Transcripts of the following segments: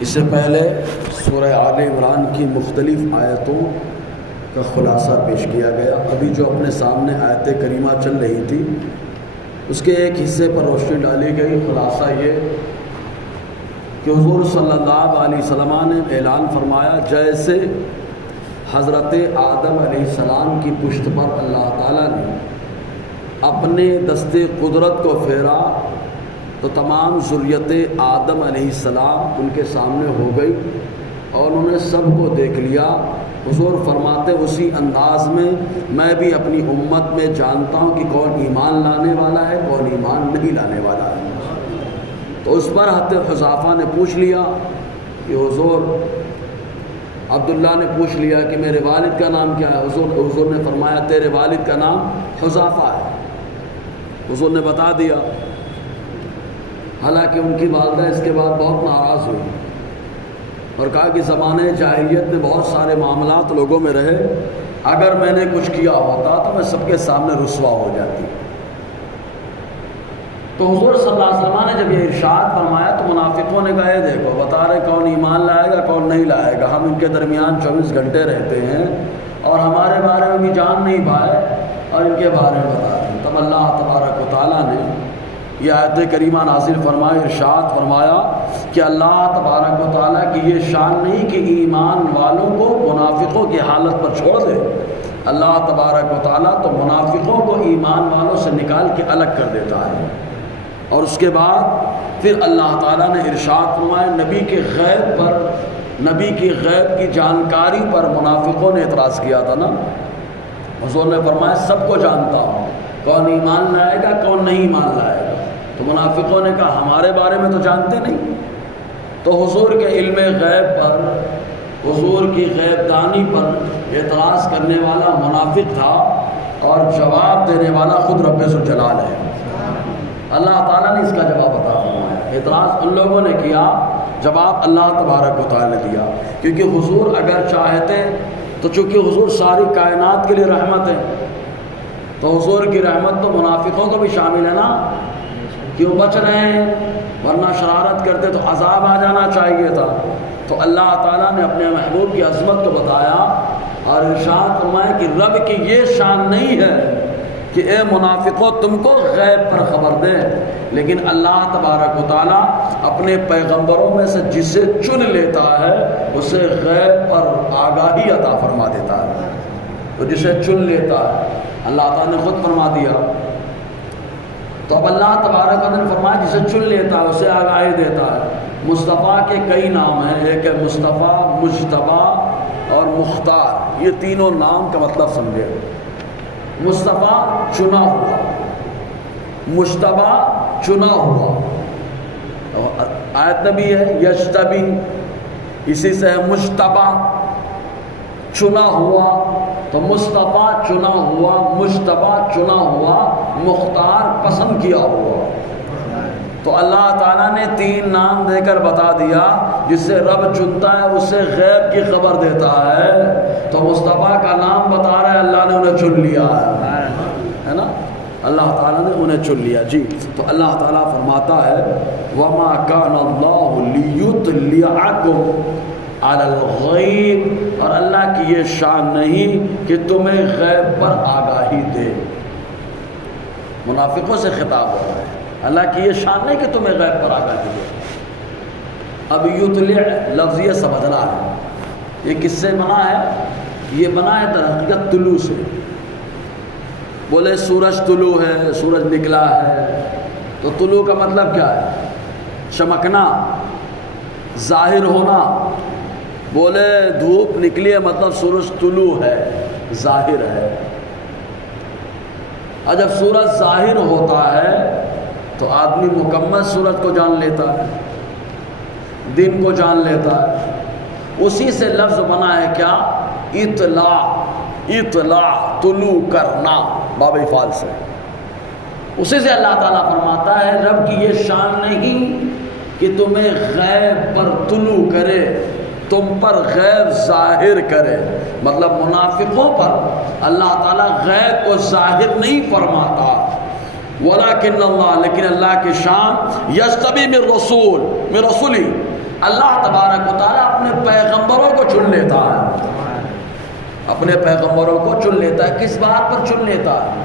اس سے پہلے سورہ آل عمران کی مختلف آیتوں کا خلاصہ پیش کیا گیا۔ ابھی جو اپنے سامنے آیت کریمہ چل رہی تھی اس کے ایک حصے پر روشنی ڈالی گئی۔ خلاصہ یہ کہ حضور صلی اللہ علیہ وسلم نے اعلان فرمایا، جیسے حضرت آدم علیہ السلام کی پشت پر اللہ تعالیٰ نے اپنے دست قدرت کو پھیرا تو تمام ذریت آدم علیہ السلام ان کے سامنے ہو گئی اور انہوں نے سب کو دیکھ لیا۔ حضور فرماتے اسی انداز میں بھی اپنی امت میں جانتا ہوں کہ کون ایمان لانے والا ہے، کون ایمان نہیں لانے والا ہے۔ تو اس پر حضرت حذیفہ نے پوچھ لیا کہ حضور، عبداللہ نے پوچھ لیا کہ میرے والد کا نام کیا ہے؟ حضور نے فرمایا تیرے والد کا نام حذیفہ ہے۔ حضور نے بتا دیا، حالانکہ ان کی والدہ اس کے بعد بہت ناراض ہوئی اور کہا کہ زمانے جاہلیت میں بہت سارے معاملات لوگوں میں رہے، اگر میں نے کچھ کیا ہوتا تو میں سب کے سامنے رسوا ہو جاتی۔ تو حضور صلی اللہ علیہ وسلم نے جب یہ ارشاد فرمایا تو منافقوں نے کہا، دیکھو بتا رہے کون ایمان لائے گا کون نہیں لائے گا، ہم ان کے درمیان 24 گھنٹے رہتے ہیں اور ہمارے بارے میں بھی جان نہیں پائے اور ان کے بارے میں بتا رہے ہیں۔ تب اللہ تبارک و تعالیٰ نے یہ آیت کریمہ نازل فرمایا، ارشاد فرمایا کہ اللہ تبارک و تعالیٰ کی یہ شان نہیں کہ ایمان والوں کو منافقوں کی حالت پر چھوڑ دے۔ اللہ تبارک و تعالیٰ تو منافقوں کو ایمان والوں سے نکال کے الگ کر دیتا ہے۔ اور اس کے بعد پھر اللہ تعالیٰ نے ارشاد فرمایا، نبی کے غیب پر، نبی کی غیب کی جانکاری پر منافقوں نے اعتراض کیا تھا نا۔ حضور نے فرمایا سب کو جانتا ہوں، کون ایمان لائے گا کون نہیں ایمان لائے گا۔ تو منافقوں نے کہا ہمارے بارے میں تو جانتے نہیں۔ تو حضور کے علم غیب پر، حضور کی غیب دانی پر اعتراض کرنے والا منافق تھا اور جواب دینے والا خود رب ذوالجلال ہے۔ اللہ تعالیٰ نے اس کا جواب عطا فرمایا۔ اعتراض ان لوگوں نے کیا، جواب اللہ تبارک و تعالیٰ نے دیا، کیونکہ حضور اگر چاہتے تو چونکہ حضور ساری کائنات کے لیے رحمت ہے تو حضور کی رحمت تو منافقوں کو بھی شامل ہے نا، کیوں بچ رہے ہیں؟ ورنہ شرارت کرتے تو عذاب آ جانا چاہیے تھا۔ تو اللہ تعالیٰ نے اپنے محبوب کی عظمت کو بتایا اور ارشاد فرمایا کہ رب کی یہ شان نہیں ہے کہ اے منافقوں تم کو غیب پر خبر دے، لیکن اللہ تبارک و تعالیٰ اپنے پیغمبروں میں سے جسے چن لیتا ہے اسے غیب پر آگاہی عطا فرما دیتا ہے۔ تو جسے چن لیتا ہے اللہ تعالیٰ نے خود فرما دیا۔ تو اب اللہ تبارک و تعالیٰ نے فرمایا جسے چن لیتا ہے اسے آگاہی دیتا ہے۔ مصطفیٰ کے کئی نام ہیں، ایک ہے مصطفیٰ، مجتبیٰ اور مختار۔ یہ تینوں نام کا مطلب سمجھے۔ مصطفیٰ چنا ہوا، مجتبیٰ چنا ہوا، آیت نبی ہے یجتبی، اسی سے ہے مجتبیٰ چنا ہوا۔ تو مصطفیٰ چنا ہوا، مجتبیٰ چنا ہوا، مختار پسند کیا ہوا۔ تو اللہ تعالیٰ نے تین نام دے کر بتا دیا، جس سے رب چنتا ہے اسے غیب کی خبر دیتا ہے۔ تو مصطفیٰ کا نام بتا رہا ہے اللہ نے انہیں چن لیا ہے نا، اللہ تعالیٰ نے انہیں چن لیا۔ جی تو اللہ تعالیٰ فرماتا ہے وَمَا كَانَ اللَّهُ لِيُطْلِعَكُمْ عَلَى الْغَيْبِ، اور اللہ کی یہ شان نہیں کہ تمہیں غیب پر آگاہی دے۔ منافقوں سے خطاب ہو رہا ہے، اللہ کی یہ شان نہیں کہ تمہیں غیب پر آگاہی دے۔ اب یطلع لفظ یہ سمجھنا ہے، یہ کس سے بنا ہے؟ یہ بنا ہے در حقیقت طلوع سے۔ بولے سورج طلوع ہے، سورج نکلا ہے، تو طلوع کا مطلب کیا ہے؟ چمکنا، ظاہر ہونا۔ بولے دھوپ نکلی ہے مطلب سورج طلوع ہے، ظاہر ہے۔ اور جب سورج ظاہر ہوتا ہے تو آدمی مکمل سورج کو جان لیتا ہے، دن کو جان لیتا ہے۔ اسی سے لفظ بنا ہے کیا؟ اطلاع، اطلاع طلوع کرنا، باب فعل سے۔ اسی سے اللہ تعالیٰ فرماتا ہے رب کی یہ شان نہیں کہ تمہیں غیب پر طلوع کرے، تم پر غیب ظاہر کرے۔ مطلب منافقوں پر اللہ تعالیٰ غیب کو ظاہر نہیں فرماتا، ولیکن اللہ، لیکن اللہ کی شان یجتبی من رسول، من رسولی، اللہ تبارک و تعالیٰ اپنے پیغمبروں کو چن لیتا ہے، اپنے پیغمبروں کو چن لیتا ہے۔ کس بات پر چن لیتا ہے؟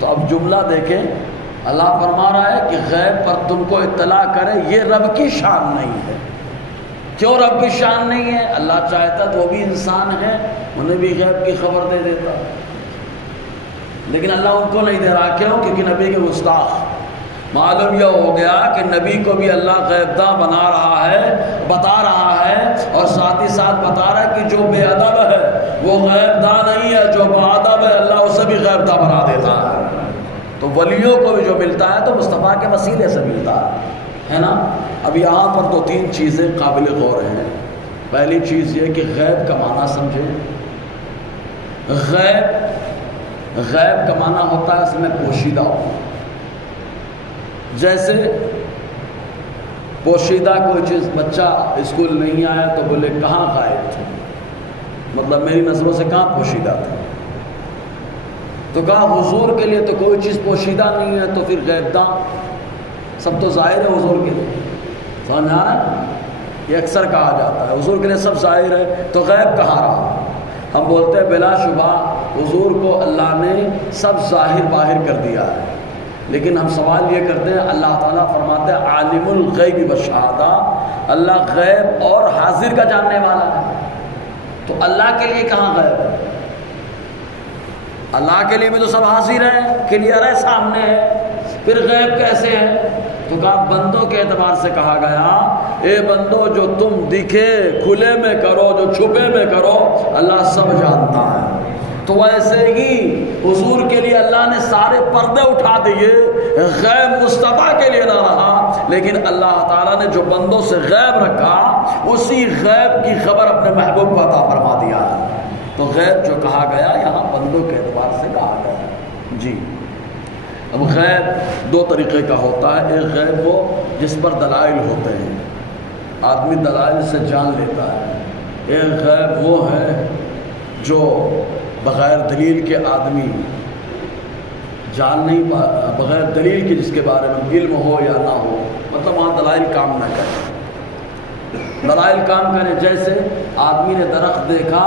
تو اب جملہ دیکھیں، اللہ فرما رہا ہے کہ غیب پر تم کو اطلاع کرے، یہ رب کی شان نہیں ہے۔ کیوں رب کی شان نہیں ہے؟ اللہ چاہتا تو وہ بھی انسان ہے، انہیں بھی غیب کی خبر دے دیتا، لیکن اللہ ان کو نہیں دے رہا۔ کیوں؟ کیونکہ نبی کے گستاخ۔ معلوم یہ ہو گیا کہ نبی کو بھی اللہ غیب داں بنا رہا ہے، بتا رہا ہے، اور ساتھ ہی ساتھ بتا رہا ہے کہ جو بے ادب ہے وہ غیب داں نہیں ہے، جو با ادب ہے اللہ اسے بھی غیب داں بنا دیتا ہے۔ تو ولیوں کو بھی جو ملتا ہے تو مصطفیٰ کے وسیلے سے ملتا ہے نا۔ اب یہاں پر دو تین چیزیں قابل غور ہیں۔ پہلی چیز یہ کہ غیب کا معنی سمجھیں۔ غیب کا معنی ہوتا ہے اس میں پوشیدہ ہو۔ جیسے پوشیدہ کوئی چیز، بچہ اسکول نہیں آیا تو بولے کہاں غائب تھے، مطلب میری نظروں سے کہاں پوشیدہ تھا۔ تو کہا حضور کے لیے تو کوئی چیز پوشیدہ نہیں ہے، تو پھر غیب داں سب تو ظاہر ہے حضور کے لیے، سمجھ آ رہا ہے؟ یہ اکثر کہا جاتا ہے حضور کے لیے سب ظاہر ہے، تو غیب کہاں رہا؟ ہم بولتے ہیں بلا شبہ حضور کو اللہ نے سب ظاہر باہر کر دیا ہے، لیکن ہم سوال یہ کرتے ہیں، اللہ تعالیٰ فرماتے ہیں عالم الغیب والشہادہ، اللہ غیب اور حاضر کا جاننے والا ہے، تو اللہ کے لیے کہاں غیب ہے؟ اللہ کے لیے بھی تو سب حاضر ہے، کلیئر ہے، سامنے ہے، پھر غیب کیسے ہے؟ تو کہا بندوں کے اعتبار سے کہا گیا، اے بندو جو تم دکھے کھلے میں کرو، جو چھپے میں کرو، اللہ سب جانتا ہے۔ تو ویسے ہی حضور کے لیے اللہ نے سارے پردے اٹھا دیے، غیب مصطفیٰ کے لیے نہ رہا، لیکن اللہ تعالیٰ نے جو بندوں سے غیب رکھا اسی غیب کی خبر اپنے محبوب کو عطا فرما دیا ہے۔ تو غیب جو کہا گیا یہاں بندوں کے اعتبار سے کہا گیا۔ جی اب غیب دو طریقے کا ہوتا ہے، ایک غیب وہ جس پر دلائل ہوتے ہیں، آدمی دلائل سے جان لیتا ہے، ایک غیب وہ ہے جو بغیر دلیل کے آدمی جان نہیں بغیر دلیل کے جس کے بارے میں علم ہو یا نہ ہو، مطلب وہاں دلائل کام نہ کریں، دلائل کام کریں۔ جیسے آدمی نے درخت دیکھا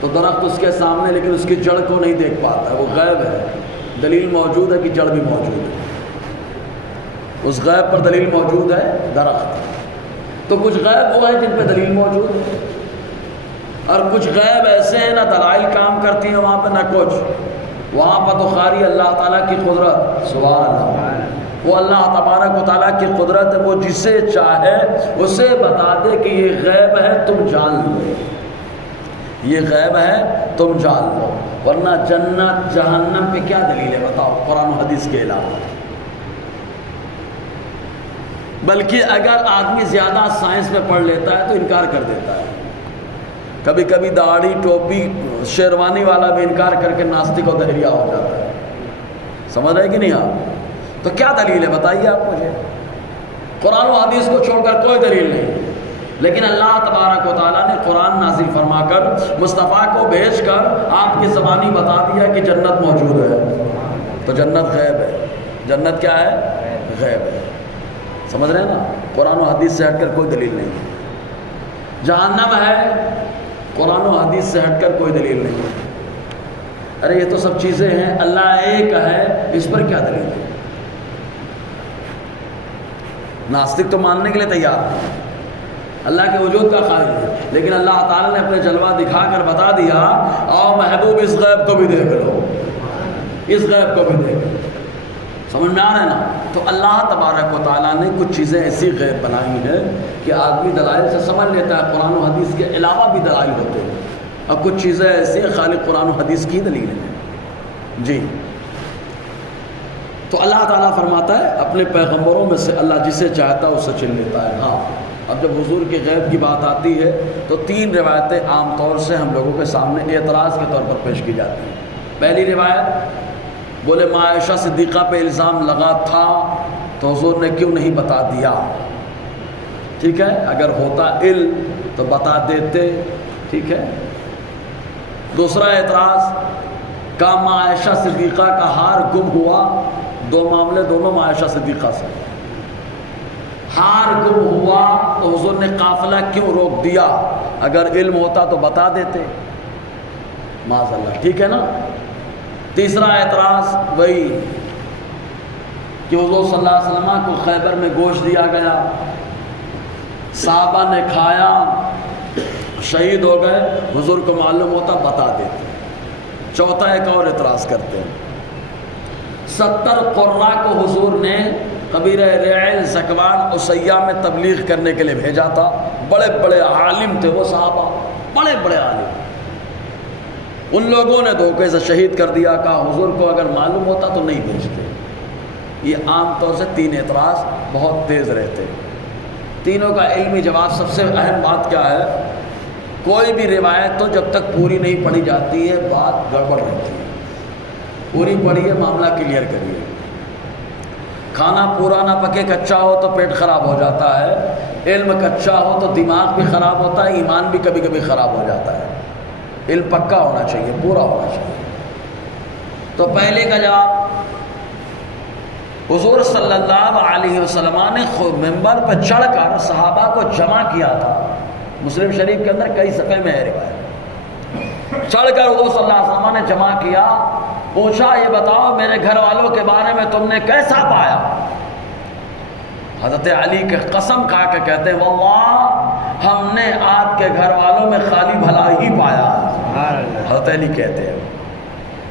تو درخت اس کے سامنے لیکن اس کی جڑ کو نہیں دیکھ پاتا ہے، وہ غیب ہے، دلیل موجود ہے کہ جڑ بھی موجود ہے، اس غیب پر دلیل موجود ہے درخت۔ تو کچھ غیب وہ ہیں جن پہ دلیل موجود ہے، اور کچھ غیب ایسے ہیں نہ دلائل کام کرتی ہیں وہاں پہ نہ کچھ، وہاں پر تو خالی اللہ تعالیٰ کی قدرت، سبحان اللہ، وہ اللہ تبارک و تعالیٰ کی قدرت ہے، وہ جسے چاہے اسے بتا دے کہ یہ غیب ہے تم جان لو، یہ غیب ہے تم جان لو، ورنہ جنت جہنم پہ کیا دلیل ہے بتاؤ قرآن و حدیث کے علاوہ؟ بلکہ اگر آدمی زیادہ سائنس میں پڑھ لیتا ہے تو انکار کر دیتا ہے، کبھی کبھی داڑھی ٹوپی شیروانی والا بھی انکار کر کے ناستک و دہریہ ہو جاتا ہے، سمجھ رہے کہ نہیں آپ؟ تو کیا دلیل ہے بتائیے آپ مجھے؟ قرآن و حدیث کو چھوڑ کر کوئی دلیل نہیں، لیکن اللہ تبارک و تعالیٰ نے قرآن نازل فرما کر مصطفیٰ کو بھیج کر آپ کی زبانی بتا دیا کہ جنت موجود ہے، تو جنت غیب ہے، جنت کیا ہے؟ غیب ہے، سمجھ رہے ہیں نا؟ قرآن و حدیث سے ہٹ کر کوئی دلیل نہیں۔ جہنم ہے، قرآن و حدیث سے ہٹ کر کوئی دلیل نہیں۔ ارے یہ تو سب چیزیں ہیں، اللہ ایک ہے، اس پر کیا دلیل ہے؟ ناستک تو ماننے کے لیے تیار ہے، اللہ کے وجود کا قائل ہے، لیکن اللہ تعالیٰ نے اپنے جلوہ دکھا کر بتا دیا، آؤ محبوب اس غیب کو بھی دیکھ لو، اس غیب کو بھی دیکھ لو، سمجھ میں آ رہا ہے نا؟ تو اللہ تبارک و تعالیٰ نے کچھ چیزیں ایسی غیب بنائی ہیں کہ آدمی دلائل سے سمجھ لیتا ہے، قرآن و حدیث کے علاوہ بھی دلائل ہوتے ہیں، اب کچھ چیزیں ایسی ہیں خالی قرآن و حدیث کی دلیل ہے۔ جی تو اللہ تعالیٰ فرماتا ہے اپنے پیغمبروں میں سے اللہ جسے چاہتا ہے اسے چن لیتا ہے۔ ہاں اب جب حضور کے غیب کی بات آتی ہے تو تین روایتیں عام طور سے ہم لوگوں کے سامنے اعتراض کے طور پر پیش کی جاتی ہیں۔ پہلی روایت، بولے ماں عائشہ صدیقہ پہ الزام لگا تھا تو حضور نے کیوں نہیں بتا دیا؟ ٹھیک ہے، اگر ہوتا علم تو بتا دیتے، ٹھیک ہے۔ دوسرا اعتراض، کا ماں عائشہ صدیقہ کا ہار گم ہوا، دو معاملے دونوں ماں عائشہ صدیقہ سے، ہار گم ہوا تو حضور نے قافلہ کیوں روک دیا؟ اگر علم ہوتا تو بتا دیتے، معاذ اللہ، ٹھیک ہے نا۔ تیسرا اعتراض وہی کہ حضور صلی اللہ علیہ وسلم کو خیبر میں گوشت دیا گیا، صحابہ نے کھایا، شہید ہو گئے، حضور کو معلوم ہوتا بتا دیتے۔ چوتھا ایک اور اعتراض کرتے ہیں، 70 قراء کو حضور نے قبیلہ ریعل زکوان عصیہ میں تبلیغ کرنے کے لیے بھیجا تھا۔ بڑے بڑے عالم تھے وہ صحابہ، بڑے بڑے عالم، ان لوگوں نے دھوکے سے شہید کر دیا، کہا حضور کو اگر معلوم ہوتا تو نہیں بھیجتے۔ یہ عام طور سے 3 اعتراض بہت تیز رہتے، تینوں کا علمی جواب۔ سب سے اہم بات کیا ہے؟ کوئی بھی روایت تو جب تک پوری نہیں پڑھی جاتی ہے بات گڑبڑ رہتی ہے۔ پوری پڑھیے، معاملہ کلیئر کریے۔ کھانا پورا نہ پکے، کچا ہو تو پیٹ خراب ہو جاتا ہے، علم کچا ہو تو دماغ بھی خراب ہوتا ہے، ایمان بھی کبھی کبھی خراب ہو جاتا ہے۔ علم پکا ہونا چاہیے، پورا ہونا چاہیے۔ تو پہلے کا جواب، حضور صلی اللہ علیہ وسلم نے خود ممبر پر چڑھ کر صحابہ کو جمع کیا تھا۔ مسلم شریف کے اندر کئی صفحے میں ہے روایت۔ چڑھ کر حضور صلی اللہ علیہ وسلم نے جمع کیا، پوچھا یہ بتاؤ میرے گھر والوں کے بارے میں تم نے کیسا پایا؟ حضرت علی کے قسم کھا کے کہتے ہیں واللہ ہم نے آپ کے گھر والوں میں خالی بھلا ہی پایا۔ حضرت علی کہتے ہیں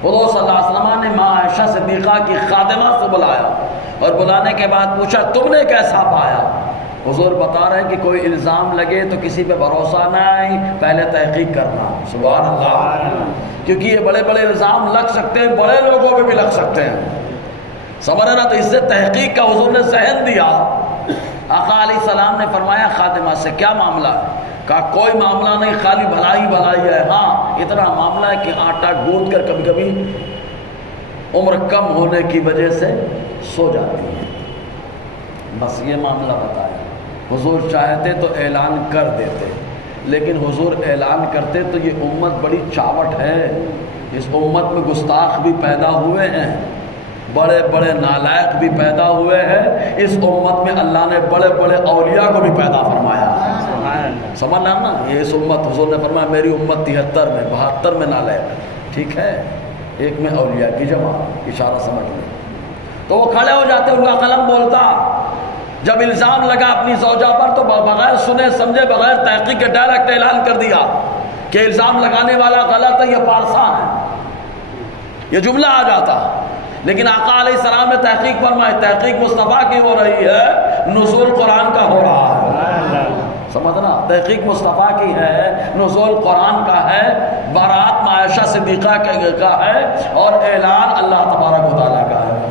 حضور صلی اللہ علیہ وسلم نے ماں عائشہ صدیقہ کی خادمہ کو بلایا اور بلانے کے بعد پوچھا تم نے کیسا پایا؟ حضور بتا رہے ہیں کہ کوئی الزام لگے تو کسی پہ بھروسہ نہ آئے، پہلے تحقیق کرنا۔ سبحان اللہ، کیونکہ یہ بڑے بڑے الزام لگ سکتے ہیں، بڑے لوگوں پہ بھی لگ سکتے ہیں، سمجھ رہے نا؟ تو اس سے تحقیق کا حضور نے ذہن دیا۔ آقا علیہ السلام نے فرمایا خادمہ سے کیا معاملہ ہے؟ کہا کوئی معاملہ نہیں، خالی بھلائی بھلائی ہے، ہاں اتنا معاملہ ہے کہ آٹا گوندھ کر کبھی کبھی عمر کم ہونے کی وجہ سے سو جاتی ہے، بس یہ معاملہ بتایا۔ حضور چاہتے تو اعلان کر دیتے، لیکن حضور اعلان کرتے تو یہ امت بڑی چاوٹ ہے، اس امت میں گستاخ بھی پیدا ہوئے ہیں، بڑے بڑے نالائق بھی پیدا ہوئے ہیں، اس امت میں اللہ نے بڑے بڑے اولیاء کو بھی پیدا فرمایا۔ سمجھنا نا؟ یہ اس امت، حضور نے فرمایا میری امت 73 میں 72 میں نالائق، ٹھیک ہے، ایک میں اولیاء کی جمع، اشارہ سمجھ لیں۔ تو وہ کھڑے ہو جاتے، ان کا قلم بولتا۔ جب الزام لگا اپنی زوجہ پر تو بغیر سنے سمجھے، بغیر تحقیق کے ڈائریکٹ اعلان کر دیا کہ الزام لگانے والا غلط ہے، یہ پارسا ہے، یہ جملہ آ جاتا۔ لیکن آقا علیہ السلام نے تحقیق فرمائی، تحقیق مصطفیٰ کی ہو رہی ہے، نزول قرآن کا ہو رہا ہے، سمجھنا؟ تحقیق مصطفیٰ کی ہے، نزول قرآن کا ہے، بارات ماں عائشہ صدیقہ کا ہے، اور اعلان اللہ تبارک و تعالیٰ کا ہے۔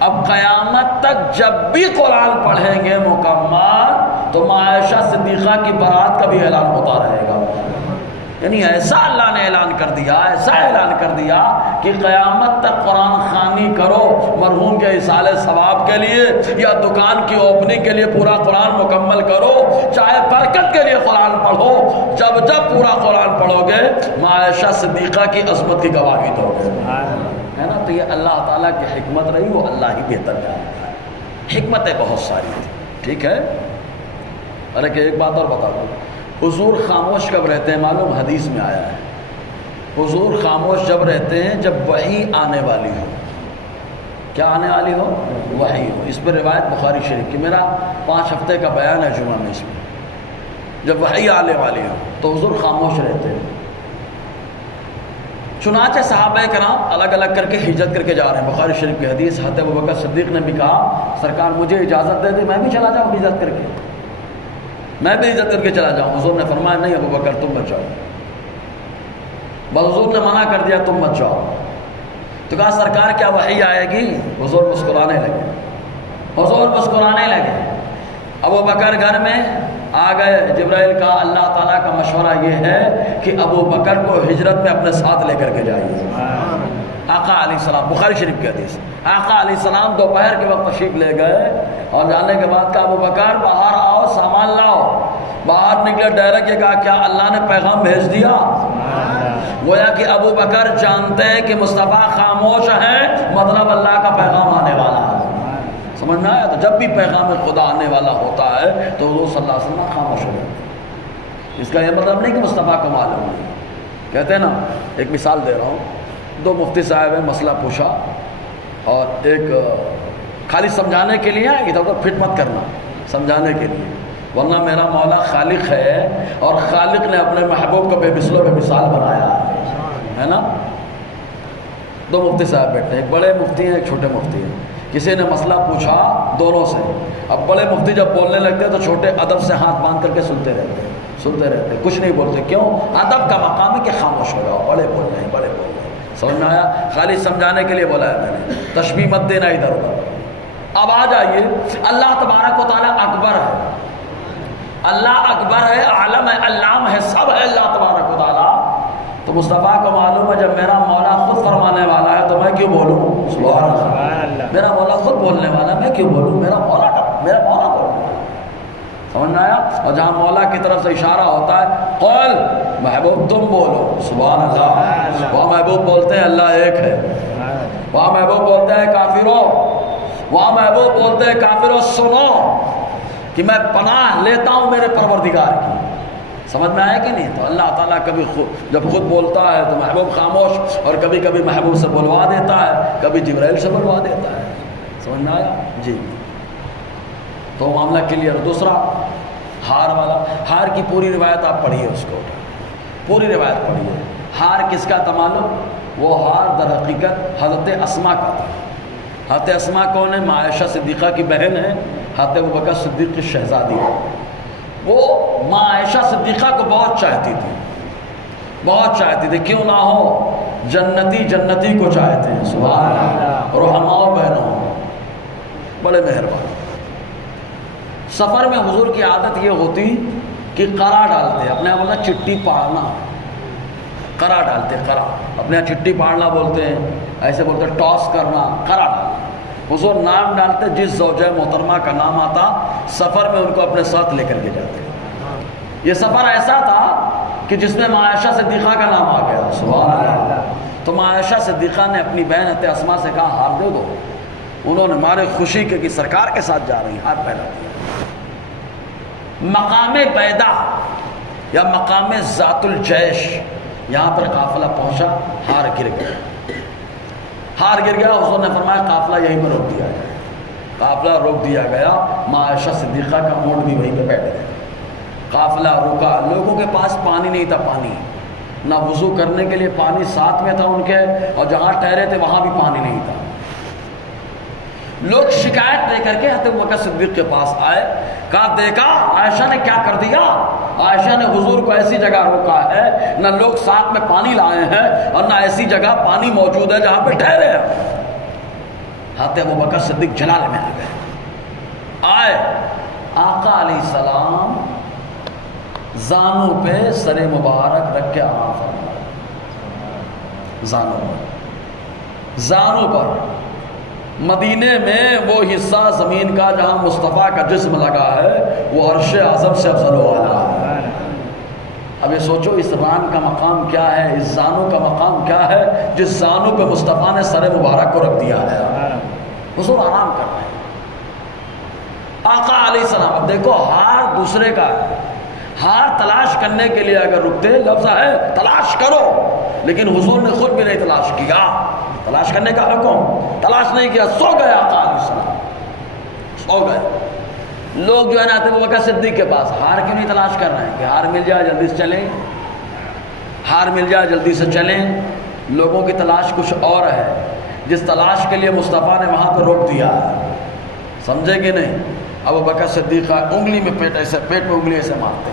اب قیامت تک جب بھی قرآن پڑھیں گے مکمل تو ماں عائشہ صدیقہ کی بارات کا بھی اعلان ہوتا رہے گا۔ یعنی ایسا اللہ نے اعلان کر دیا، ایسا اعلان کر دیا کہ قیامت تک قرآن خوانی کرو مرحوم کے اصالہ ثواب کے لیے یا دکان کی اوپننگ کے لیے پورا قرآن مکمل کرو، چاہے برکت کے لیے قرآن پڑھو، جب جب پورا قرآن پڑھو گے ماں عائشہ صدیقہ کی عظمت کی گواہی دو گے، ہے نا؟ تو یہ اللہ تعالیٰ کی حکمت رہی، وہ اللہ ہی بہتر جانتا ہے، حکمتیں بہت ساری تھیں، ٹھیک ہے۔ ارے کہ ایک بات اور بتا دوں، حضور خاموش کب رہتے ہیں معلوم؟ حدیث میں آیا ہے حضور خاموش جب رہتے ہیں جب وحی آنے والی ہو۔ کیا آنے والی ہو؟ وحی ہو۔ اس پر روایت بخاری شریف کی، میرا 5 ہفتے کا بیان ہے جمعہ میں، اس میں جب وحی آنے والی ہو تو حضور خاموش رہتے ہیں۔ چنانچہ صحابہ کرام الگ الگ کر کے ہجرت کر کے جا رہے ہیں، بخاری شریف کی حدیث۔ حضرت ابوبکر صدیق نے بھی کہا سرکار مجھے اجازت دے دیں، میں بھی چلا جاؤں ہجرت کر کے، میں بھی ہجرت کر کے چلا جاؤں۔ حضور نے فرمایا نہیں ابوبکر تم مت جاؤ، بس حضور نے منع کر دیا تم مت جاؤ۔ تو کہا سرکار کیا وحی آئے گی؟ حضور مسکرانے لگے، حضور مسکرانے لگے۔ ابوبکر گھر میں آ گئے، جبرائیل کا اللہ تعالیٰ کا مشورہ یہ ہے کہ ابوبکر کو ہجرت میں اپنے ساتھ لے کر کے جائیے۔ آقا علیہ السلام، بخاری شریف کی حدیث، آقا علیہ السلام دوپہر کے وقت تشریف لے گئے اور جانے کے بعد کہا ابوبکر باہر آؤ سامان لاؤ۔ باہر نکلے ڈائریکٹ یہ کہا کیا اللہ نے پیغام بھیج دیا؟ گویا کہ ابوبکر جانتے ہیں کہ مصطفیٰ خاموش ہیں، مطلب اللہ کا پیغام آنے والا ہے۔ سمجھ میں آیا؟ تو جب بھی پیغام خدا آنے والا ہوتا ہے تو حضور صلی اللہ علیہ وسلم خاموش ہو جاتے ہیں۔ اس کا یہ مطلب نہیں کہ مصطفیٰ کو معلوم نہیں۔ کہتے ہیں نا، ایک مثال دے رہا ہوں، دو مفتی صاحب ہیں، مسئلہ پوچھا، اور ایک خالی سمجھانے کے لیے ادھر ادھر فٹ مت کرنا، سمجھانے کے لیے، ورنہ میرا مولا خالق ہے اور خالق نے اپنے محبوب کو بے مثل و بے مثال بنایا ہے نا۔ دو مفتی صاحب بیٹھے، ایک بڑے مفتی ہیں، ایک چھوٹے مفتی ہیں۔ کسی نے مسئلہ پوچھا دونوں سے، اب بڑے مفتی جب بولنے لگتے تو چھوٹے ادب سے ہاتھ باندھ کر کے سنتے رہتے، کچھ نہیں بولتے۔ کیوں؟ ادب کا مقام ہے کہ خاموش ہو جاؤ، بڑے بول رہے ہیں، بڑے بول رہے ہیں۔ سمجھ میں آیا؟ خالی سمجھانے کے لیے بولا ہے میں نے، تشبیہ مت دینا ادھر ادھر۔ اب آ جائیے، اللہ تبارک و تعالیٰ اکبر ہے، اللہ اکبر ہے، عالم ہے، علام ہے، سب ہے اللہ تبارک و تعالیٰ۔ تو مصطفیٰ کو معلوم ہے جب میرا مولا خود فرمانے والا ہے تو میں کیوں بولوں؟ سبحان اللہ، میرا مولا خود بولنے والا، میں کیوں بولوں؟ میرا مولا بول رہا ہے۔ سمجھ میں آیا؟ اور جہاں مولا کی طرف سے اشارہ ہوتا ہے، قل، محبوب تم بولو، سبحان اللہ۔ وہاں محبوب بولتے ہیں اللہ ایک ہے، وہاں محبوب بولتے ہیں کافروں، وہاں محبوب بولتے ہیں کافروں سنو کہ میں پناہ لیتا ہوں میرے پروردگار کی۔ سمجھ میں آیا کہ نہیں؟ تو اللہ تعالیٰ کبھی جب خود بولتا ہے تو محبوب خاموش، اور کبھی کبھی محبوب سے بلوا دیتا ہے، کبھی جبرائیل سے بلوا دیتا ہے۔ سمجھ میں آیا؟ جی، تو معاملہ کلیئر۔ دوسرا، ہار والا، ہار کی پوری روایت آپ پڑھیے، اس کو پوری روایت پڑھیے۔ ہار کس کا تمالک؟ وہ ہار در حقیقت حضرت اسما کا تھا۔ حضرت اسما کون ہے؟ ماں عائشہ صدیقہ کی بہن ہے، حضرت ابوبکر صدیق کی شہزادی ہے۔ وہ ماں عائشہ صدیقہ کو بہت چاہتی تھی، بہت چاہتی تھی، کیوں نہ ہو، جنتی کو چاہتے ہیں، سبحان اللہ، رحماؤ بہنوں، بڑے مہربان۔ سفر میں حضور کی عادت یہ ہوتی کہ قرا ڈالتے، اپنے آپ بولنا چٹھی پاڑنا، قرا ڈالتے، قرا اپنے یہاں چٹھی پاڑنا بولتے ہیں، ایسے بولتے ٹاس کرنا، قرا ڈالنا۔ حضور نام ڈالتے، جس زوجہ محترمہ کا نام آتا سفر میں ان کو اپنے ساتھ لے کر کے جاتے۔ یہ سفر ایسا تھا کہ جس میں ماں عائشہ صدیقہ کا نام آ گیا، سبحان اللہ۔ تو ماں عائشہ صدیقہ نے اپنی بہن حضرت اسما سے کہا ہار دے دو۔ انہوں نے مارے خوشی کے کہ سرکار کے ساتھ جا رہی، ہاتھ پہنا دیا۔ مقام بیدا یا مقام ذات الجیش، یہاں پر قافلہ پہنچا، ہار گر گیا، ہار گر گیا۔ حضور نے فرمایا قافلہ یہیں پر روک دیا گیا، قافلہ روک دیا گیا۔ ماں عائشہ صدیقہ کا اونٹ بھی وہیں پہ بیٹھ گیا، قافلہ رکا۔ لوگوں کے پاس پانی نہیں تھا، پانی نہ وضو کرنے کے لیے پانی ساتھ میں تھا ان کے، اور جہاں ٹھہرے تھے وہاں بھی پانی نہیں تھا۔ لوگ شکایت لے کر کے حضرت ابوبکر صدیق کے پاس آئے، کہا دیکھا عائشہ نے کیا کر دیا، عائشہ نے حضور کو ایسی جگہ روکا ہے، نہ لوگ ساتھ میں پانی لائے ہیں اور نہ ایسی جگہ پانی موجود ہے جہاں پہ ٹھہرے ہیں۔ حضرت ابوبکر صدیق جلال میں آ گئے، آئے، آقا علیہ السلام زانوں پہ سر مبارک رکھ کے آرام فرمایا، زانوں پر۔ مدینے میں وہ حصہ زمین کا جہاں مصطفیٰ کا جسم لگا ہے وہ عرش اعظم سے افضل و اعلیٰ ہے۔ اب یہ سوچو اس ران کا مقام کیا ہے، اس زانوں کا مقام کیا ہے جس زانوں پہ مصطفیٰ نے سر مبارک کو رکھ دیا ہے۔ حضور آرام کر رہے ہیں، آقا علیہ السلام۔ اب دیکھو ہار دوسرے کا ہے، ہار تلاش کرنے کے لیے اگر رکتے، لفظ ہے تلاش کرو، لیکن حضور نے خود بھی نہیں تلاش کیا، تلاش کرنے کا حکم تلاش نہیں کیا، سو گئے آقا علیہ السلام، سو گئے۔ لوگ جو ہے نا ابو بکر صدیق کے پاس ہار کیوں نہیں تلاش کر رہے ہیں کہ ہار مل جائے جلدی سے چلیں، ہار مل جائے جلدی سے چلیں۔ لوگوں کی تلاش کچھ اور ہے، جس تلاش کے لیے مصطفیٰ نے وہاں پہ روک دیا ہے، سمجھے کہ نہیں؟ ابو بکر صدیقہ انگلی میں پیٹ ایسے، پیٹ میں انگلی ایسے مارتے۔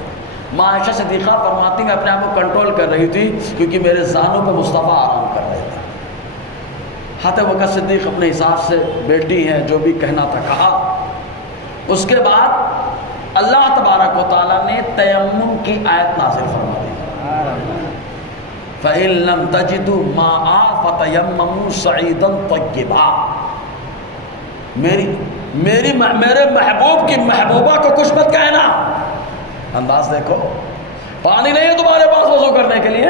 ماں عائشہ صدیقہ فرماتی میں اپنے آپ کو کنٹرول کر رہی تھی کیونکہ میرے زانوں پہ مصطفیٰ آرام کر رہے تھے۔ حضرت ابو بکر صدیق اپنے حساب سے بیٹی ہیں، جو بھی کہنا تھا کہا۔ اس کے بعد اللہ تبارک و تعالیٰ نے تیمم کی آیت نازل فرما دی، فَإِن لَّمْ تَجِدُوا مَاءً فَتَيَمَّمُوا صَعِيدًا طَيِّبًا۔ میرے محبوب کی محبوبہ کو کچھ مت کہنا۔ انداز دیکھو، پانی نہیں ہے تمہارے پاس وضو کرنے کے لیے،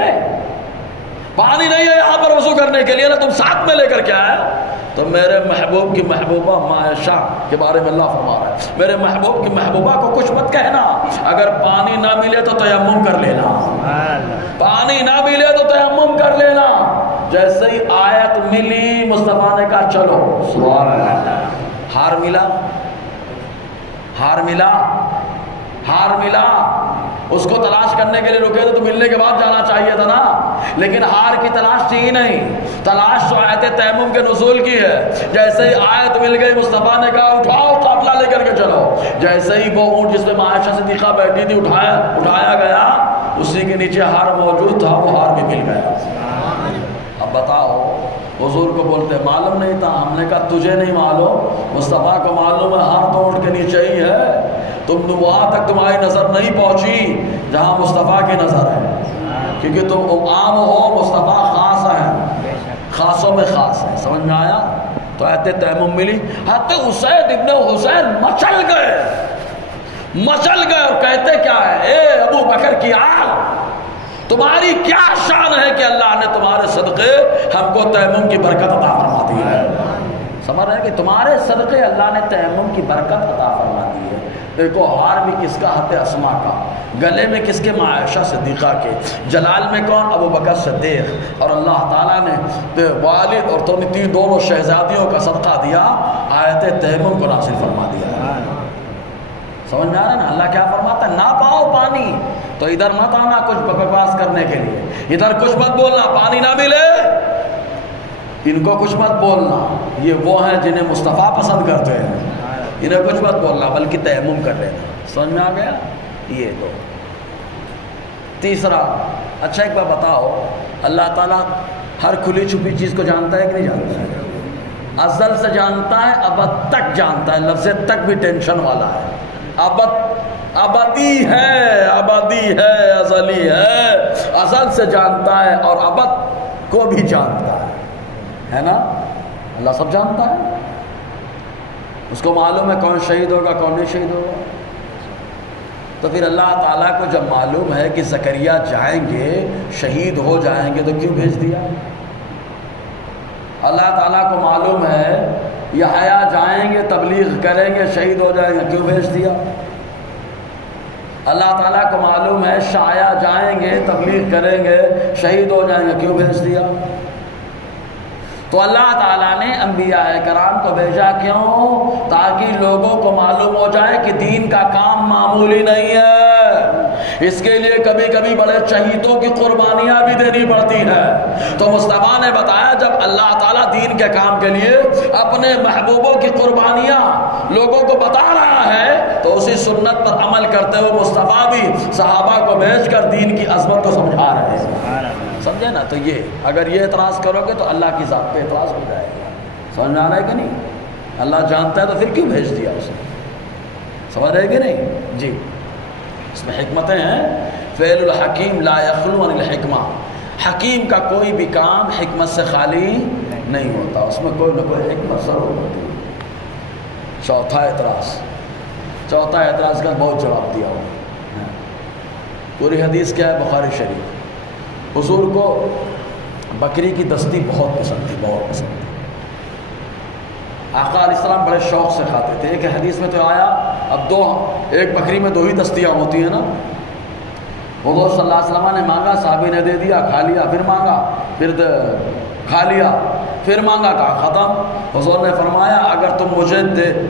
پانی نہیں ہے یہاں پر وضو کرنے کے لیے، نہ تم ساتھ میں لے کر کے آئے، تو میرے محبوب کی محبوبہ عائشہ کے بارے میں اللہ فرما رہا ہے میرے محبوب کی محبوبہ کو کچھ مت کہنا، اگر پانی نہ ملے تو تیمم کر لینا، پانی نہ ملے تو تیمم کر لینا۔ جیسے ہی آیت ملی مصطفیٰ نے کہا چلو سبحان اللہ۔ ہار ملا، ہار ملا، ہار ملا، اس کو تلاش کرنے کے لیے رکے تھے تو ملنے کے بعد جانا چاہیے تھا نا، لیکن ہار کی تلاش تھی ہی نہیں، تلاش تو آیت تیمم کے نزول کی ہے۔ جیسے ہی آیت مل گئی مصطفیٰ نے کہا اٹھاؤ قافلہ لے کر کے چلو۔ جیسے ہی وہ اونٹ جس میں عائشہ صدیقہ بیٹھی تھی اٹھایا گیا، اسی کے نیچے ہار موجود تھا، وہ ہار بھی مل گیا۔ اب بتاؤ، حضور کو بولتے معلوم نہیں تھا، ہم نے کہا تجھے نہیں معلوم، مصطفیٰ کو معلوم ہے ہار تو اونٹ کے نیچے ہی ہے، تم وہاں تک تمہاری نظر نہیں پہنچی جہاں مصطفیٰ کی نظر ہے، کیونکہ تم عام ہو، مصطفیٰ خاص ہیں، خاصوں میں خاص ہے۔ سمجھ میں آیا؟ تو آیت تیمم ملی، حضرت حسین ابن حسین مچل گئے اور کہتے کیا ہے، اے ابو بکر کی آل، تمہاری کیا شان ہے کہ اللہ نے تمہارے صدقے ہم کو تیمم کی برکت عطا فرما دی ہے۔ سمجھ رہے ہیں کہ تمہارے صدقے اللہ نے تیمم کی برکت عطا فرما دی ہے۔ دیکھو ہار بھی کس کا؟ حضرت اسماء کا، گلے میں کس کے؟ عائشہ صدیقہ کے، جلال میں کون؟ ابو بکر صدیق۔ اور اللہ تعالیٰ نے والد اور دونوں شہزادیوں کا صدقہ دیا، آیت تیمم کو نازل فرما دیا۔ سمجھ میں آ رہا ہے نا؟ اللہ کیا فرماتا ہے، نہ پاؤ پانی تو ادھر مت آنا کچھ بکواس کرنے کے لیے، ادھر کچھ مت بولنا، پانی نہ ملے ان کو کچھ مت بولنا، یہ وہ ہیں جنہیں مصطفیٰ پسند کرتے ہیں، انہیں کچھ مت بولنا بلکہ تیمم کر لینا۔ سمجھ میں آ گیا؟ یہ دو۔ تیسرا، اچھا ایک بار بتاؤ، اللہ تعالیٰ ہر کھلی چھپی چیز کو جانتا ہے کہ نہیں جانتا ہے؟ ازل سے جانتا ہے، ابد تک جانتا ہے، لفظ تک بھی ٹینشن والا ہے، ابدی ہے، ابدی ہے، ازلی ہے، ازل سے جانتا ہے اور ابد کو بھی جانتا ہے نا؟ اللہ سب جانتا ہے، اس کو معلوم ہے کون شہید ہوگا کون نہیں شہید ہوگا۔ تو پھر اللہ تعالیٰ کو جب معلوم ہے کہ زکریا جائیں گے شہید ہو جائیں گے تو کیوں بھیج دیا؟ اللہ تعالیٰ کو معلوم ہے یحییٰ جائیں گے تبلیغ کریں گے شہید ہو جائیں گے، کیوں بھیج دیا؟ اللہ تعالیٰ کو معلوم ہے شایع جائیں گے تبلیغ کریں گے شہید ہو جائیں گے، کیوں بھیج دیا؟ تو اللہ تعالیٰ نے انبیاء کرام کو بھیجا کیوں؟ تاکہ لوگوں کو معلوم ہو جائے کہ دین کا کام معمولی نہیں ہے، اس کے لیے کبھی کبھی بڑے شہیدوں کی قربانیاں بھی دینی پڑتی ہیں۔ تو مصطفیٰ نے بتایا جب اللہ تعالیٰ دین کے کام کے لیے اپنے محبوبوں کی قربانیاں لوگوں کو بتا رہا ہے تو اسی سنت پر عمل کرتے ہوئے مصطفیٰ بھی صحابہ کو بھیج کر دین کی عظمت کو سمجھا رہے ہیں۔ سمجھے نا؟ تو یہ اگر یہ اعتراض کرو گے تو اللہ کی ذات پہ اعتراض ہو جائے گا۔ سمجھ میں آ رہا ہے کہ نہیں؟ اللہ جانتا ہے تو پھر کیوں بھیج دیا اسے؟ سمجھ رہے کہ نہیں؟ جی، اس میں حکمتیں ہیں۔ فعل الحکیم لا یخلو عن الحکمہ، حکیم کا کوئی بھی کام حکمت سے خالی نہیں ہوتا، اس میں کوئی نہ کوئی حکمت ضرور ہوتی ہے۔ چوتھا اعتراض کا بہت جواب دیا ہوں۔ پوری حدیث کیا ہے؟ بخاری شریف۔ حضور کو بکری کی دستی بہت پسند تھی، بہت پسند تھی۔ آقا علیہ السلام بڑے شوق سے کھاتے تھے۔ ایک حدیث میں تو آیا اب ایک بکری میں 2 ہی دستیاں ہوتی ہیں نا۔ حضور صلی اللہ علیہ وسلم نے مانگا، صحابی نے دے دیا، کھا لیا، پھر مانگا، پھر کھا لیا، پھر مانگا، کہا ختم۔ حضور نے فرمایا اگر تم مجھے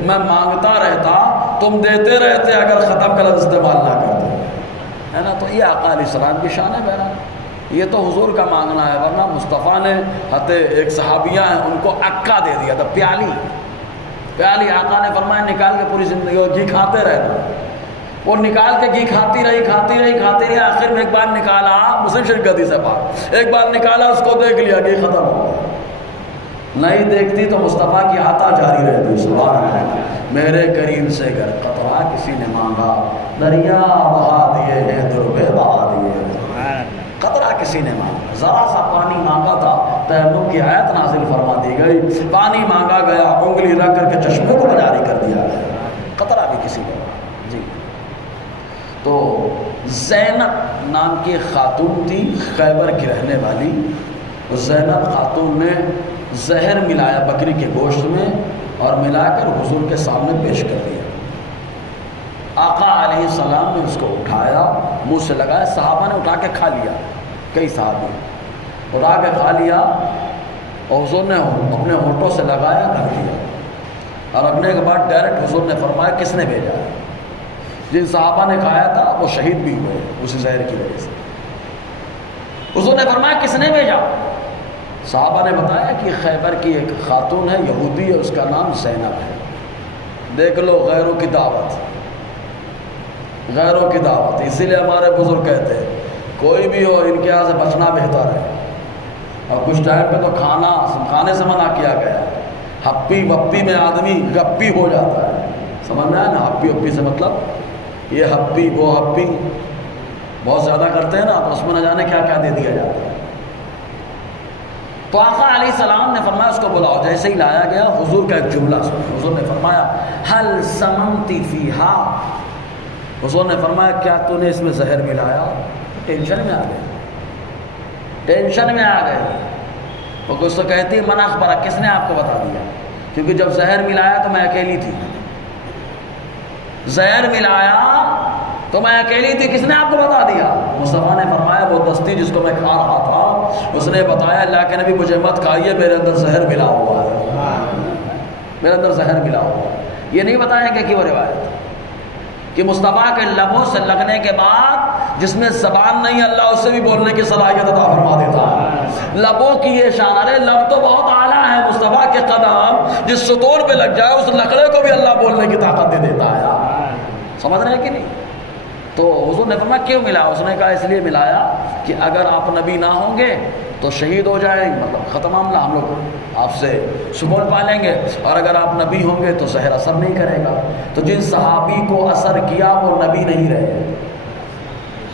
میں مانگتا رہتا تم دیتے رہتے، اگر ختم کا لفظ استعمال نہ کرتے، ہے نا؟ تو یہ آقا علیہ السلام کی شان ہے بہرحال، یہ تو حضور کا مانگنا ہے، ورنہ مصطفیٰ نے ایک صحابیہ ہیں ان کو عکا دے دیا تھا، پیالی آقا نے فرمایا نکال کے پوری زندگی گھی کھاتے رہنا۔ وہ نکال کے گھی کھاتی رہی، آخر میں ایک بار نکالا، مسلم شریف کا حدیث ہے پاک، ایک بار نکالا اس کو دیکھ لیا گھی ختم ہو گیا، نہیں دیکھتی تو مصطفیٰ کی عطا جاری رہتی۔ سبحان اللہ، میرے کریم سے اگر قطرہ کسی نے مانگا دریا بہا دیے ہیں، دربے بہا دیے ہیں۔ قطرہ کسی نے مانگا، ذرا سا پانی مانگا تھا، تیمم کی آیت نازل فرما دی گئی، پانی مانگا گیا، انگلی رکھ کر کے چشمے کو جاری کر دیا گیا، قطرہ بھی کسی نے مانگا۔ جی، تو زینب نام کی خاتون تھی، خیبر کی رہنے والی۔ زینب خاتون نے زہر ملایا بکری کے گوشت میں اور ملا کر حضور کے سامنے پیش کر دیا۔ آقا علیہ السلام نے اس کو اٹھایا، منہ سے لگایا، صحابہ نے اٹھا کے کھا لیا، کئی صحابی اٹھا کے کھا لیا، اور حضور نے اپنے ہونٹوں سے لگایا، رکھ دیا، اور رکھنے کے بعد ڈائریکٹ حضور نے فرمایا کس نے بھیجا ہے؟ جن صحابہ نے کھایا تھا وہ شہید بھی ہوئے اسی زہر کی وجہ سے۔ حضور نے فرمایا کس نے بھیجا؟ صحابہ نے بتایا کہ خیبر کی ایک خاتون ہے، یہودی ہے، اس کا نام زینب ہے۔ دیکھ لو غیروں کی دعوت، غیروں کی دعوت۔ اسی لیے ہمارے بزرگ کہتے ہیں کوئی بھی ہو ان کے یہاں سے بچنا بہتر ہے۔ اور کچھ ٹائم پہ تو کھانے سے منع کیا گیا ہے۔ ہپی وپی میں آدمی گپی ہو جاتا ہے، سمجھنا ہے نا؟ ہپی وپی سے مطلب یہ ہپی وہ ہپی بہت زیادہ کرتے ہیں نا، تو اس میں نہ جانے کیا کیا دے دیا جاتا ہے۔ تو آقا علیہ السلام نے فرمایا اس کو بلاؤ۔ جیسے ہی لایا گیا حضور کا ایک جملہ سنا، حضور نے فرمایا ہل سممتی فیہا، حضور نے فرمایا کیا تو نے اس میں زہر ملایا؟ ٹینشن میں آ گئے، ٹینشن میں آ گئے۔ وہ کچھ تو کہتی ہے من اخبرہ، کس نے آپ کو بتا دیا؟ کیونکہ جب زہر ملایا تو میں اکیلی تھی، زہر ملایا تو میں اکیلی تھی، کس نے آپ کو بتا دیا؟ مصطفیٰ نے فرمایا وہ دستی جس کو میں کھا رہا تھا اس نے بتایا اللہ کے نبی مجھے مت کھائیے، میرے اندر زہر ملا ہوا ہے، میرے اندر زہر ملا ہوا ہے۔ یہ نہیں بتائیں گے کہ وہ روایت کہ مصطفیٰ کے لبوں سے لگنے کے بعد جس میں زبان نہیں اللہ اس سے بھی بولنے کی صلاحیت عطا فرما دیتا ہے۔ لبوں کی یہ شان ہے، لب تو بہت اعلیٰ ہے، مصطفیٰ کے قدم جس ستون پہ لگ جائے اس لکڑے کو بھی اللہ بولنے کی طاقت دے دیتا ہے۔ سمجھ رہے ہیں کہ نہیں؟ تو حضور نے فرمایا کیوں ملا؟ اس نے کہا اس لیے ملایا کہ اگر آپ نبی نہ ہوں گے تو شہید ہو جائیں گے، مطلب ختم معاملہ، ہم لوگ آپ سے سبول پالیں گے، اور اگر آپ نبی ہوں گے تو زہر اثر نہیں کرے گا۔ تو جن صحابی کو اثر کیا وہ نبی نہیں رہے،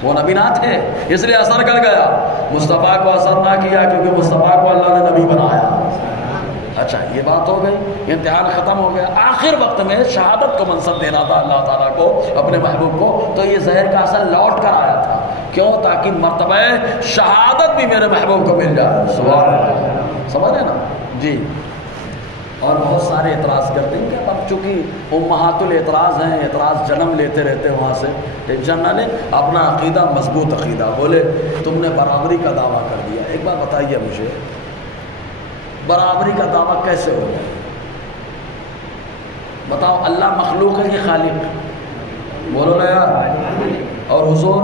وہ نبی نہ تھے، اس لیے اثر کر گیا۔ مصطفیٰ کو اثر نہ کیا کیونکہ مصطفیٰ کو اللہ نے نبی بنایا۔ اچھا یہ بات ہو گئی، امتحان ختم ہو گیا۔ آخر وقت میں شہادت کو منصب دینا تھا اللہ تعالیٰ کو، اپنے محبوب کو، تو یہ زہر کا اثر لوٹ کر آیا تھا۔ کیوں؟ تاکہ مرتبہ شہادت بھی میرے محبوب کو مل جائے۔ سبحان اللہ، سمجھ رہے نا جی؟ اور بہت سارے اعتراض کرتے ہیں کہ اب چونکہ امہات الاعتراض ہیں، اعتراض جنم لیتے رہتے وہاں سے، ٹینشن نہ لیں، اپنا عقیدہ مضبوط عقیدہ۔ بولے تم نے برابری کا دعویٰ کر دیا، ایک بات بتائیے مجھے، برابری کا دعویٰ کیسے ہو گیا؟ بتاؤ، اللہ مخلوق ہے کہ خالق؟ بولو نا یار۔ اور حضور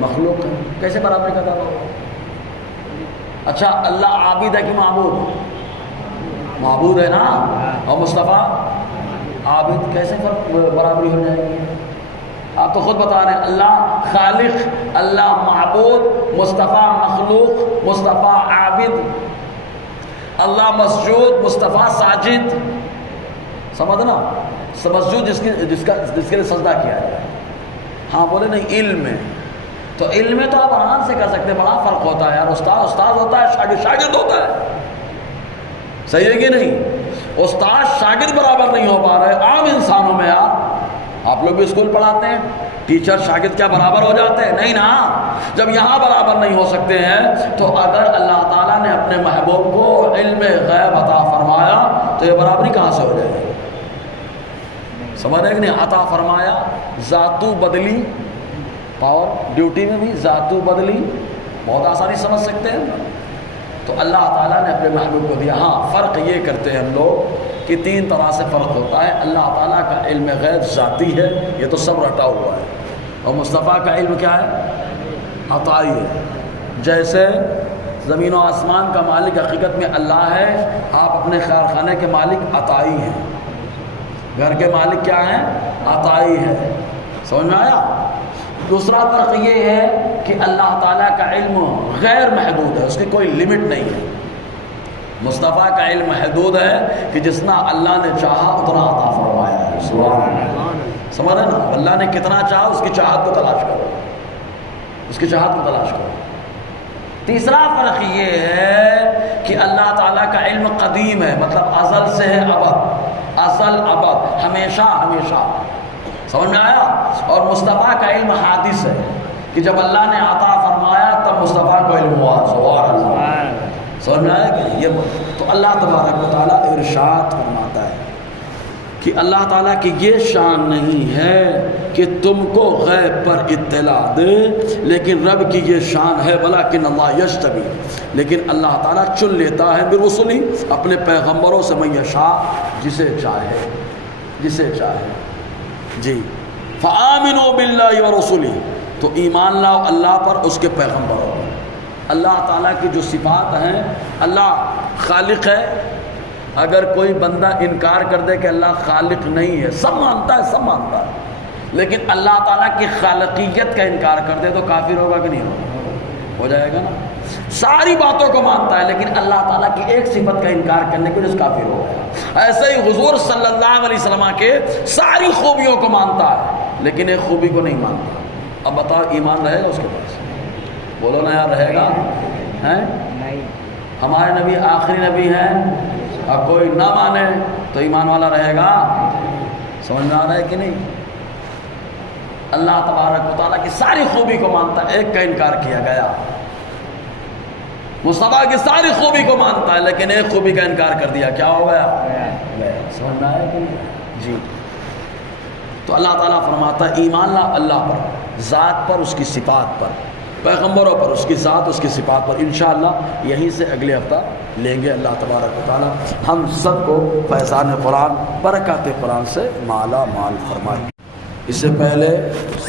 مخلوق ہے، کیسے برابری کا دعویٰ ہو؟ اچھا اللہ عابد ہے کہ معبود؟ معبود ہے نا، اور مصطفیٰ عابد، کیسے برابری ہو جائے گی؟ آپ تو خود بتا رہے ہیں اللہ خالق، اللہ معبود، مصطفیٰ مخلوق، مصطفیٰ عابد، اللہ مسجود، مصطفیٰ ساجد۔ سمجھنا، مسجود جس کے لیے سجدہ کیا ہے۔ ہاں بولے نہیں علم ہے، تو علم میں تو آپ آرام سے کر سکتے، بڑا فرق ہوتا ہے یار، استاد استاد ہوتا ہے، شاگرد شاگرد ہوتا ہے، صحیح ہے کہ نہیں؟ استاد شاگرد برابر نہیں ہو پا رہے عام انسانوں میں۔ آپ لوگ بھی اسکول پڑھاتے ہیں، ٹیچر شاگرد کیا برابر ہو جاتے ہیں؟ نہیں نا۔ جب یہاں برابر نہیں ہو سکتے ہیں تو اگر اللہ تعالیٰ نے اپنے محبوب کو علم غیب عطا فرمایا تو یہ برابری کہاں سے ہو جائے گی؟ سمجھ رہے کہ نہیں؟ عطا فرمایا، ذاتو بدلی، پاور ڈیوٹی میں بھی ذاتو بدلی، بہت آسانی سمجھ سکتے ہیں۔ تو اللہ تعالیٰ نے اپنے محبوب کو دیا۔ ہاں فرق یہ کرتے ہیں ہم لوگ کہ تین طرح سے فرق ہوتا ہے۔ اللہ تعالیٰ کا علم غیب ذاتی ہے، یہ تو سب رٹا ہوا ہے، اور مصطفیٰ کا علم کیا ہے؟ عطائی ہے۔ جیسے زمین و آسمان کا مالک حقیقت میں اللہ ہے، آپ اپنے کارخانے کے مالک عطائی ہیں، گھر کے مالک کیا ہیں؟ عطائی ہے۔ سمجھ میں آیا؟ دوسرا فرق یہ ہے کہ اللہ تعالیٰ کا علم غیر محدود ہے، اس کی کوئی لمٹ نہیں ہے۔ مصطفیٰ کا علم محدود ہے کہ جتنا اللہ نے چاہا اتنا عطا فرمایا ہے۔ سبحان اللہ، سمجھ رہے نا؟ اللہ نے کتنا چاہا اس کی چاہت کو تلاش کرو، اس کی چاہت کو تلاش کرو۔ تیسرا فرق یہ ہے کہ اللہ تعالیٰ کا علم قدیم ہے، مطلب ازل سے ہے ابد، ازل ابد، ہمیشہ ہمیشہ۔ سمجھ میں آیا؟ اور مصطفیٰ کا علم حادث ہے کہ جب اللہ نے عطا فرمایا تب مصطفیٰ کو علم ہوا۔ سبحان اللہ، سمجھ میں آیا کہ یہ تو اللہ تبارک و تعالیٰ ارشاد فرماتا ہے کہ اللہ تعالیٰ کی یہ شان نہیں ہے کہ تم کو غیب پر اطلاع دے، لیکن رب کی یہ شان ہے ولیکن اللہ یجتبی، لیکن اللہ تعالیٰ چن لیتا ہے برسلی اپنے پیغمبروں سے من یشاء، جسے چاہے، جسے چاہے۔ جی فآمنوا باللہ ورسلہ، تو ایمان لاؤ اللہ پر، اس کے پیغمبروں پر۔ اللہ تعالیٰ کی جو صفات ہیں، اللہ خالق ہے، اگر کوئی بندہ انکار کر دے کہ اللہ خالق نہیں ہے، سب مانتا ہے، سب مانتا ہے، لیکن اللہ تعالیٰ کی خالقیت کا انکار کر دے تو کافر ہوگا کہ نہیں ہوگا؟ ہو جائے گا نا۔ ساری باتوں کو مانتا ہے لیکن اللہ تعالیٰ کی ایک صفت کا انکار کرنے کی وجہ سے کافر ہو گیا۔ ایسے ہی حضور صلی اللہ علیہ وسلم کے ساری خوبیوں کو مانتا ہے لیکن ایک خوبی کو نہیں مانتا۔ اب بتاؤ ایمان رہے گا اس کے پاس؟ بولو نا یار، رہے گا؟ ہمارے نبی آخری نبی ہیں، اور کوئی نہ مانے تو ایمان والا رہے گا؟ سمجھ میں آ رہا ہے کہ نہیں؟ اللہ تبارک و تعالیٰ کی ساری خوبی کو مانتا ہے، ایک کا انکار کیا گیا۔ مصطفیٰ کی ساری خوبی کو مانتا ہے لیکن ایک خوبی کا انکار کر دیا، کیا ہو گیا؟ سمجھ میں آیا کہ نہیں؟ جی تو اللہ تعالیٰ فرماتا ہے ایمان لا اللہ پر، ذات پر، اس کی صفات پر، پیغمبروں پر، اس کی ذات، اس کی صفات پر۔ انشاءاللہ یہیں سے اگلے ہفتہ لیں گے۔ اللہ تبارک و تعالیٰ ہم سب کو فیضان قرآن، برکات قرآن سے مالا مال فرمائے۔ اس سے پہلے